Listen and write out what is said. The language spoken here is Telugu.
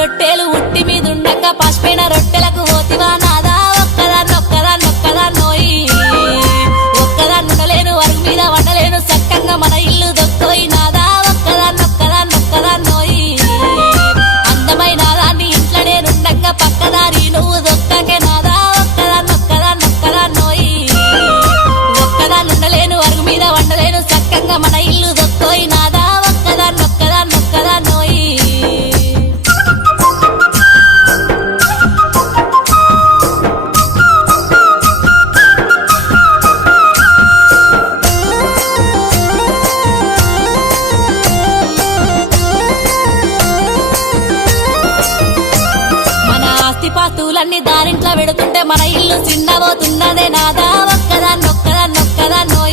రొట్టెలు ఉట్టి మీదుండగా పసిపోయిన రొట్టెలకు పోతివా నాదా ఒక్కదాన్నోయి ఒక్కదాన్నుండలేను అరుగు మీద వండలేను సక్కంగా మన ఇల్లు దొక్కోయి నాదా ఒక్కదాన్నోయి అందమైన దాన్ని ఇంట్లో నేనుండగా పక్కదారి నువ్వు దొక్కకే నాదా ఒక్కదాన్నోయి ఒక్కదాన్నుండలేను అరుగు మీద వండలేను సక్కంగా మన ఇల్లు దొక్కోయి నాదా ఒక్కదాన్నోయి పాస్తులన్నీ దారింట్లో పెడుతుంటే మన ఇల్లు చిన్నబోతున్నదే నాదా ఒక్కదాన్నోయి